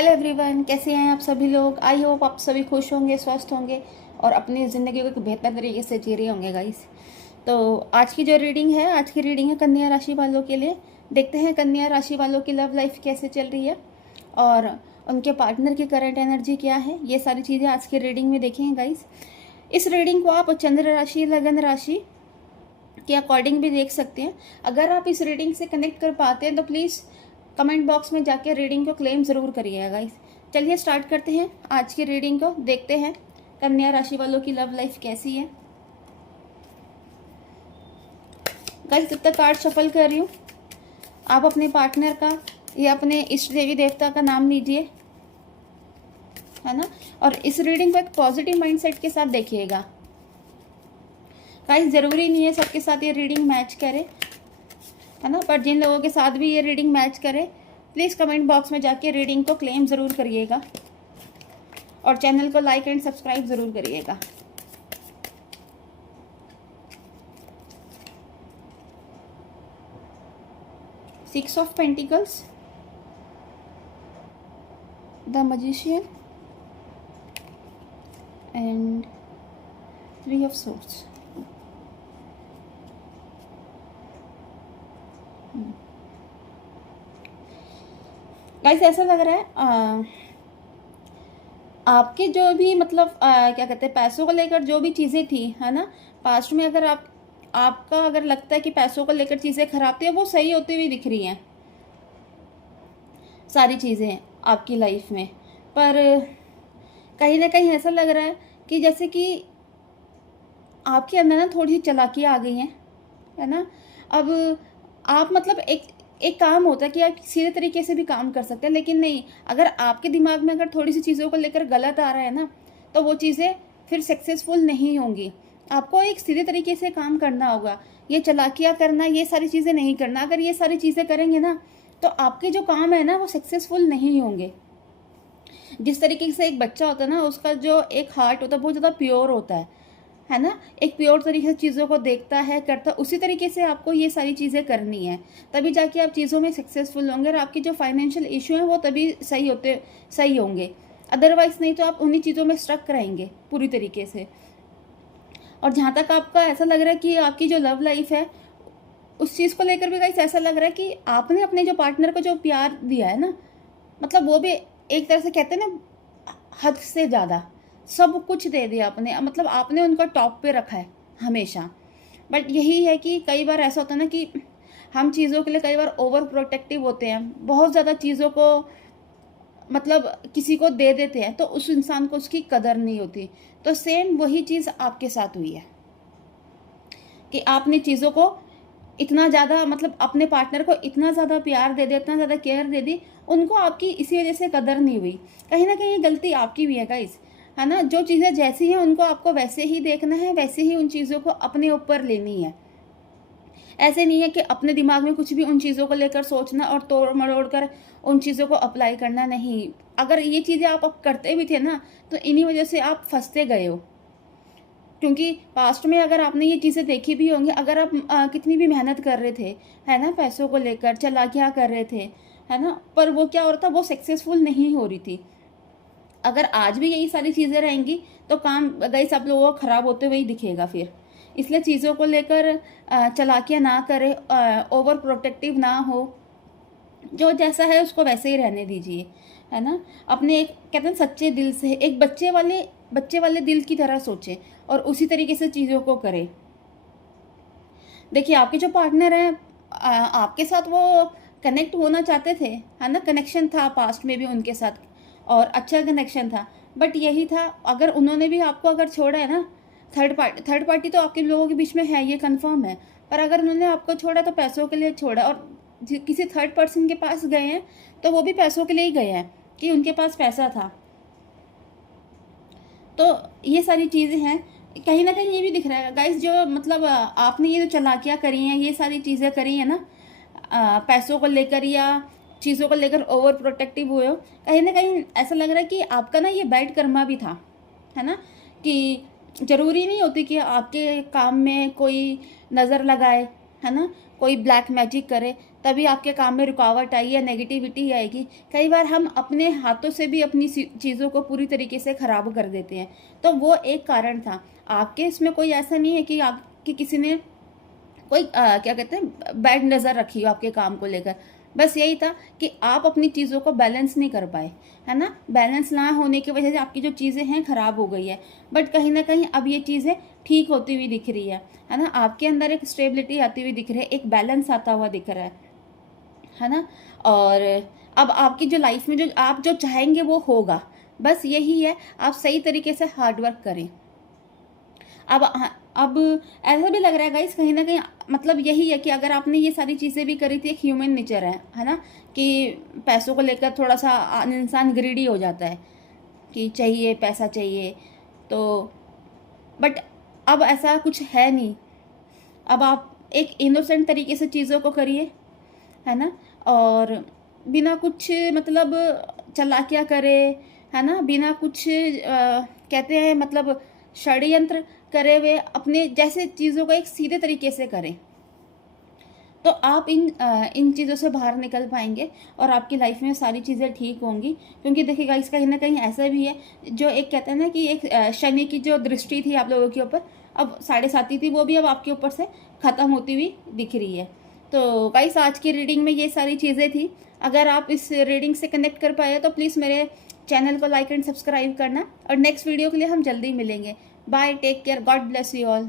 Hello everyone, कैसे हैं आप सभी लोग। आई होप आप सभी खुश होंगे, स्वस्थ होंगे और अपनी ज़िंदगी को एक बेहतर तरीके से जी रहे होंगे गाइस। तो आज की जो रीडिंग है, आज की रीडिंग है कन्या राशि वालों के लिए। देखते हैं कन्या राशि वालों की लव लाइफ कैसे चल रही है और उनके पार्टनर की करंट एनर्जी क्या है। ये सारी चीज़ें आज की रीडिंग में देखेंगे गाइस। इस रीडिंग को आप चंद्र राशि, लगन राशि के अकॉर्डिंग भी देख सकते हैं। अगर आप इस रीडिंग से कनेक्ट कर पाते हैं तो प्लीज़ कमेंट बॉक्स में जाके रीडिंग को क्लेम ज़रूर करिएगा गाइस। चलिए स्टार्ट करते हैं आज की रीडिंग को। देखते हैं कन्या राशि वालों की लव लाइफ कैसी है गाइस। जब तक कार्ड शफल कर रही हूँ, आप अपने पार्टनर का या अपने इष्ट देवी देवता का नाम लीजिए, है ना। और इस रीडिंग को एक पॉजिटिव माइंडसेट के साथ देखिएगा गाइस। ज़रूरी नहीं है सबके साथ ये रीडिंग मैच करे, है ना, पर जिन लोगों के साथ भी ये रीडिंग मैच करे प्लीज़ कमेंट बॉक्स में जाके रीडिंग को क्लेम ज़रूर करिएगा और चैनल को लाइक एंड सब्सक्राइब ज़रूर करिएगा। Six of pentacles, the magician and three of swords. Guys ऐसा लग रहा है आपके जो भी मतलब क्या कहते हैं, पैसों को लेकर जो भी चीज़ें थी, है ना, पास्ट में अगर आपका अगर लगता है कि पैसों को लेकर चीज़ें खराब थी, वो सही होती हुई दिख रही हैं सारी चीज़ें आपकी लाइफ में। पर कहीं ना कहीं ऐसा लग रहा है कि जैसे कि आपके अंदर ना थोड़ी सी चालाकियाँ आ गई हैं, है ना। अब आप मतलब एक काम होता है कि आप सीधे तरीके से भी काम कर सकते हैं, लेकिन नहीं, अगर आपके दिमाग में अगर थोड़ी सी चीज़ों को लेकर गलत आ रहा है ना, तो वो चीज़ें फिर सक्सेसफुल नहीं होंगी। आपको एक सीधे तरीके से काम करना होगा। ये चालाकियाँ करना, ये सारी चीज़ें नहीं करना। अगर ये सारी चीज़ें करेंगे ना तो आपके जो काम है ना वो सक्सेसफुल नहीं होंगे। जिस तरीके से एक बच्चा होता है ना, उसका जो एक हार्ट होता है बहुत ज़्यादा प्योर होता है ना, एक प्योर तरीके से चीज़ों को देखता है, करता, उसी तरीके से आपको ये सारी चीज़ें करनी है। तभी जाके आप चीज़ों में सक्सेसफुल होंगे और आपकी जो फाइनेंशियल इशू है वो तभी सही होंगे। अदरवाइज नहीं तो आप उन्हीं चीज़ों में स्ट्रक रहेंगे पूरी तरीके से। और जहाँ तक आपका ऐसा लग रहा है कि आपकी जो लव लाइफ है उस चीज़ को लेकर भी गाइस ऐसा लग रहा है कि आपने अपने जो पार्टनर को जो प्यार दिया है ना, मतलब वो भी एक तरह से कहते हैं ना, हद से ज़्यादा सब कुछ दे दिया आपने, मतलब आपने उनको टॉप पे रखा है हमेशा। बट यही है कि कई बार ऐसा होता है ना कि हम चीज़ों के लिए कई बार ओवर प्रोटेक्टिव होते हैं, बहुत ज़्यादा चीज़ों को मतलब किसी को दे देते हैं तो उस इंसान को उसकी कदर नहीं होती। तो सेम वही चीज़ आपके साथ हुई है कि आपने चीज़ों को इतना ज़्यादा मतलब अपने पार्टनर को इतना ज़्यादा प्यार दे दिया, इतना ज़्यादा केयर दे दी, उनको आपकी इसी वजह से कदर नहीं हुई। कहीं ना कहीं ये गलती आपकी भी है गाइस, है ना। जो चीज़ें जैसी हैं उनको आपको वैसे ही देखना है, वैसे ही उन चीज़ों को अपने ऊपर लेनी है। ऐसे नहीं है कि अपने दिमाग में कुछ भी उन चीज़ों को लेकर सोचना और तोड़ मरोड़ कर उन चीज़ों को अप्लाई करना नहीं। अगर ये चीज़ें आप अब करते भी थे ना तो इन्हीं वजह से आप फंसते गए हो। क्योंकि पास्ट में अगर आपने ये चीज़ें देखी भी होंगी, अगर आप कितनी भी मेहनत कर रहे थे, है ना, पैसों को लेकर चालाकियाँ कर रहे थे, है ना, पर वो क्या हो रहा था, वो सक्सेसफुल नहीं हो रही थी। अगर आज भी यही सारी चीज़ें रहेंगी तो काम गाइस आप लोगों को ख़राब होते हुए ही दिखेगा फिर। इसलिए चीज़ों को लेकर चालाकियाँ ना करें, ओवर प्रोटेक्टिव ना हो, जो जैसा है उसको वैसे ही रहने दीजिए, है ना। अपने एक कहते हैं सच्चे दिल से, एक बच्चे वाले दिल की तरह सोचें और उसी तरीके से चीज़ों को करें। देखिए आपके जो पार्टनर हैं आपके साथ वो कनेक्ट होना चाहते थे, है ना, कनेक्शन था पास्ट में भी उनके साथ और अच्छा कनेक्शन था। बट यही था, अगर उन्होंने भी आपको अगर छोड़ा है ना, थर्ड पार्टी तो आपके लोगों के बीच में है, ये कंफर्म है। पर अगर उन्होंने आपको छोड़ा तो पैसों के लिए छोड़ा, और किसी थर्ड पर्सन के पास गए हैं तो वो भी पैसों के लिए ही गए हैं कि उनके पास पैसा था। तो ये सारी चीज़ें हैं। कहीं ना कहीं ये भी दिख रहा है गाइस, जो मतलब आपने ये जो चालाकियाँ करी हैं, ये सारी चीज़ें करी हैं ना, पैसों को लेकर या चीज़ों को लेकर ओवर प्रोटेक्टिव हुए हो, कहीं ना कहीं ऐसा लग रहा है कि आपका ना ये बैड कर्मा भी था, है ना। कि ज़रूरी नहीं होती कि आपके काम में कोई नज़र लगाए, है ना, कोई ब्लैक मैजिक करे तभी आपके काम में रुकावट आई या नेगेटिविटी आएगी। कई बार हम अपने हाथों से भी अपनी चीज़ों को पूरी तरीके से ख़राब कर देते हैं। तो वो एक कारण था। आपके इसमें कोई ऐसा नहीं है कि आपकी किसी ने कोई क्या कहते हैं बैड नज़र रखी हो आपके काम को लेकर। बस यही था कि आप अपनी चीज़ों को बैलेंस नहीं कर पाए, है ना। बैलेंस ना होने की वजह से आपकी जो चीज़ें हैं ख़राब हो गई है। बट कहीं ना कहीं अब ये चीज़ें ठीक होती हुई दिख रही है ना। आपके अंदर एक स्टेबिलिटी आती हुई दिख रही है, एक बैलेंस आता हुआ दिख रहा है ना। और अब आपकी जो लाइफ में जो आप जो चाहेंगे वो होगा। बस यही है, आप सही तरीके से हार्ड वर्क करें। अब ऐसा भी लग रहा है गाइस कहीं ना कहीं, मतलब यही है कि अगर आपने ये सारी चीज़ें भी करी थी, एक ह्यूमन नेचर है ना, कि पैसों को लेकर थोड़ा सा इंसान ग्रीडी हो जाता है कि चाहिए पैसा चाहिए। तो बट अब ऐसा कुछ है नहीं। अब आप एक इनोसेंट तरीके से चीज़ों को करिए, है ना। और बिना कुछ मतलब चालाकियाँ करे, है ना, बिना कुछ कहते हैं मतलब षड्यंत्र करे हुए अपने जैसे चीज़ों को एक सीधे तरीके से करें, तो आप इन चीज़ों से बाहर निकल पाएंगे और आपकी लाइफ में सारी चीज़ें ठीक होंगी। क्योंकि देखिएगा इसका कहीं ना कहीं ऐसा भी है, जो एक कहते हैं ना कि एक शनि की जो दृष्टि थी आप लोगों के ऊपर, अब 7.5 थी, वो भी अब आपके ऊपर से ख़त्म होती हुई दिख रही है। तो गाइस आज की रीडिंग में ये सारी चीज़ें थी। अगर आप इस रीडिंग से कनेक्ट कर पाए तो प्लीज़ मेरे चैनल को लाइक एंड सब्सक्राइब करना, और नेक्स्ट वीडियो के लिए हम जल्दी मिलेंगे। Bye, take care, God bless you all.